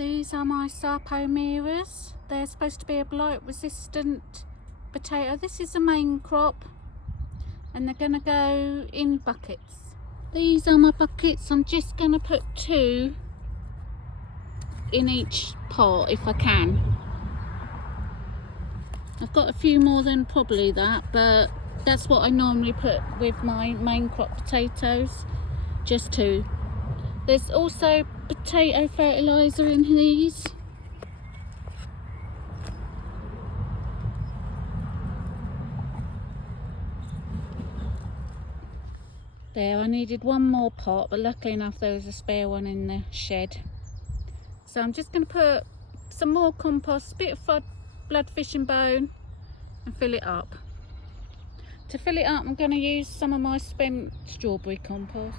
These are my sarpo miras. They're supposed to be a blight resistant potato. This is the main crop and they're going to go in buckets. These are my buckets. I'm just going to put 2 in each pot if I can. I've got a few more than probably that, but that's what I normally put with my main crop potatoes, just 2. There's also potato fertiliser in these. There, I needed 1 more pot, but luckily enough there was a spare one in the shed. So I'm just going to put some more compost, a bit of bloodfish and bone, and fill it up. To fill it up, I'm going to use some of my spent strawberry compost.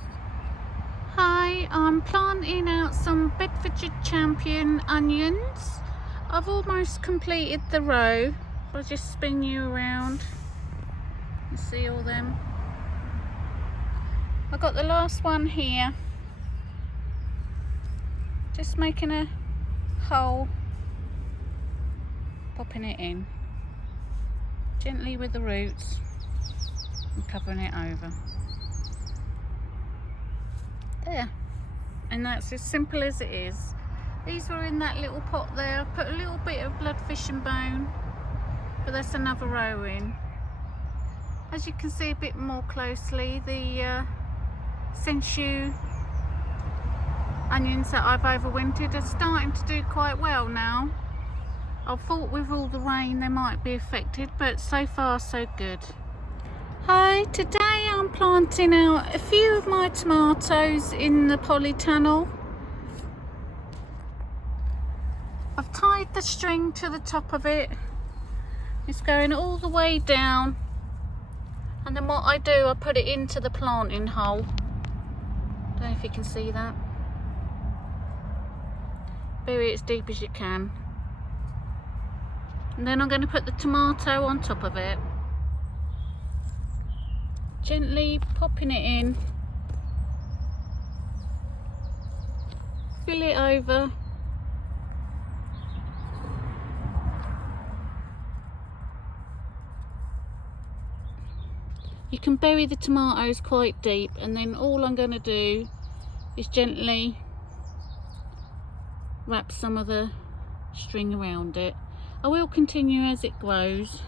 Hi, I'm planting out some Bedfordshire Champion onions. I've almost completed the row. I'll just spin you around and see all them. I've got the last one here. Just making a hole, popping it in gently with the roots and covering it over. There, and that's as simple as it is. These were in that little pot there. I put a little bit of bloodfish and bone, but that's another row in. As you can see a bit more closely, the sensu onions that I've overwintered are starting to do quite well now. I thought with all the rain they might be affected, but so far so good. Hi, today I'm planting out a few of my tomatoes in the polytunnel. I've tied the string to the top of it. It's going all the way down, and then what I do, I put it into the planting hole. Don't know if you can see that. Bury it as deep as you can. And then I'm going to put the tomato on top of it. Gently popping it in. Fill it over. You can bury the tomatoes quite deep, and then all I'm going to do is gently wrap some of the string around it. I will continue as it grows.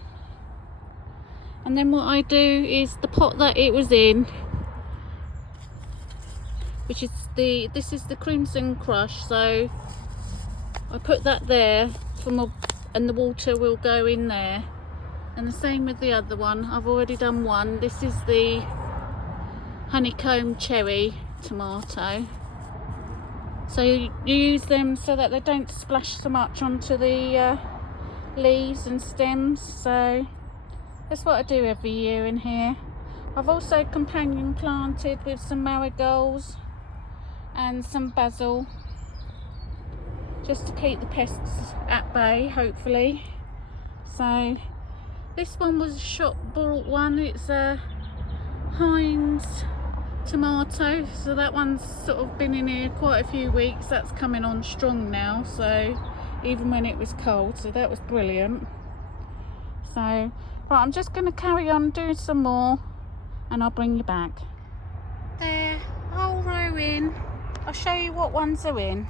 And then what I do is the pot that it was in, which is this is the Crimson Crush, so I put that there and the water will go in there. And the same with the other one. I've already done one. This is the honeycomb cherry tomato. So you use them so that they don't splash so much onto the leaves and stems. So that's what I do every year in here. I've also companion planted with some marigolds and some basil, just to keep the pests at bay, hopefully. So this one was a shop bought one. It's a Heinz tomato, so that one's sort of been in here quite a few weeks. That's coming on strong now, so even when it was cold, so that was brilliant. So right, I'm just going to carry on doing some more and I'll bring you back. There, whole row in. I'll show you what ones are in.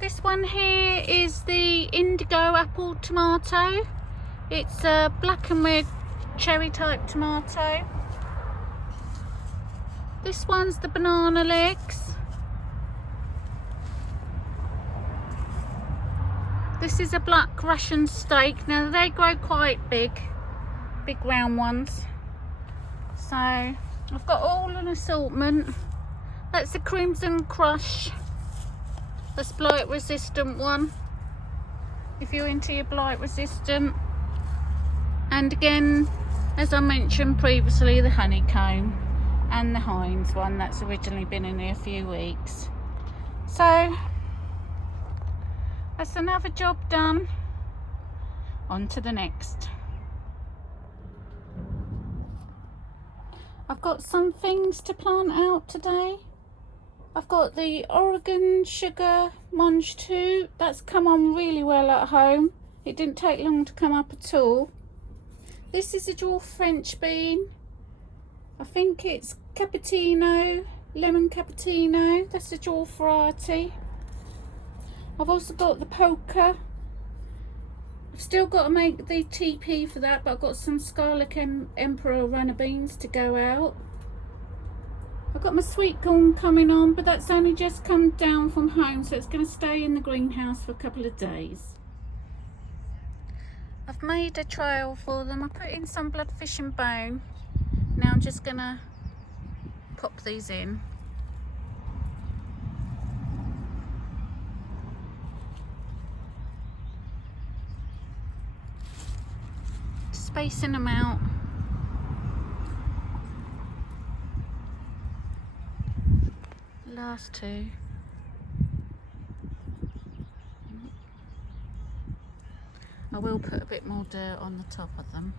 This one here is the indigo apple tomato. It's a black and red cherry type tomato. This one's the banana legs. This is a black Russian steak. Now they grow quite big round ones. So I've got all an assortment. That's the Crimson Crush. That's blight resistant one, if you're into your blight resistant. And again, as I mentioned previously, the honeycomb and the Heinz one that's originally been in here a few weeks. So that's another job done. On to the next. I've got some things to plant out today. I've got the Oregon Sugar Monge 2. That's come on really well at home. It didn't take long to come up at all. This is a dwarf French bean. I think it's cappuccino, lemon cappuccino. That's the dwarf variety. I've also got the polka. I've still got to make the TP for that, but I've got some Scarlet Emperor runner beans to go out. I've got my sweet corn coming on, but that's only just come down from home, so it's going to stay in the greenhouse for a couple of days. I've made a trail for them. I put in some bloodfish and bone. Now I'm just going to pop these in. Spacing them out. Last two. I will put a bit more dirt on the top of them.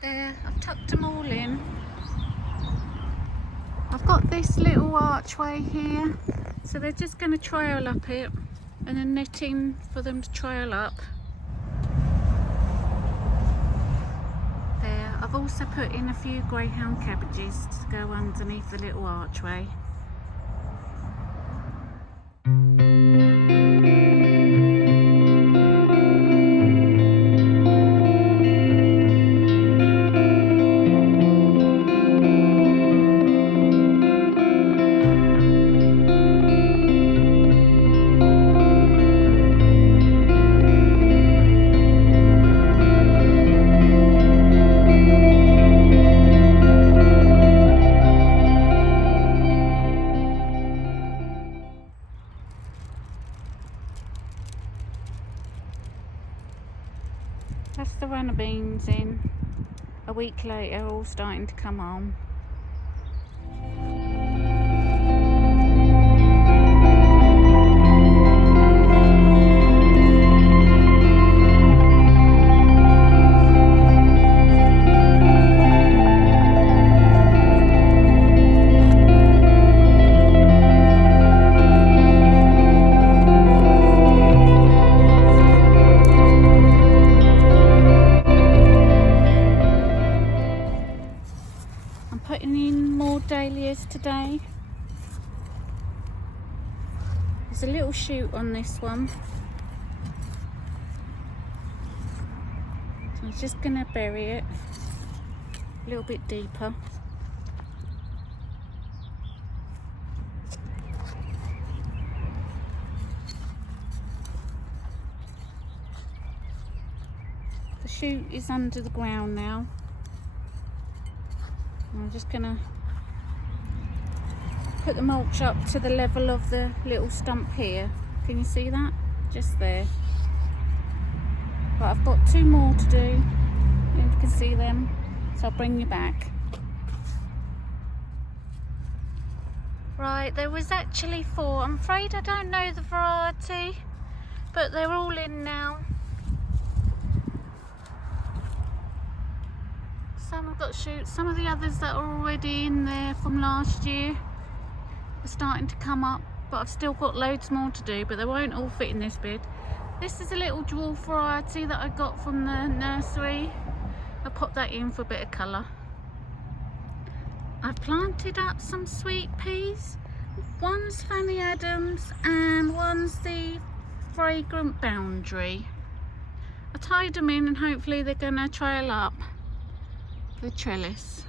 There, I've tucked them all in. I've got this little archway here, so they're just going to trail up it, and then netting for them to trail up. There, I've also put in a few greyhound cabbages to go underneath the little archway. That's the runner beans in. A week later, all starting to come on. Putting in more dahlias today. There's a little shoot on this one, so I'm just going to bury it a little bit deeper. The shoot is under the ground now. I'm just going to put the mulch up to the level of the little stump here. Can you see that? Just there. But I've got two more to do. I don't know if you can see them, so I'll bring you back. Right, there was actually 4. I'm afraid I don't know the variety, but they're all in now. Some have got shoots, some of the others that are already in there from last year are starting to come up, but I've still got loads more to do, but they won't all fit in this bed. This is a little dwarf variety that I got from the nursery. I popped that in for a bit of colour. I've planted up some sweet peas. One's Fanny Adams and one's the Fragrant Boundary. I tied them in and hopefully they're going to trail up the trellis.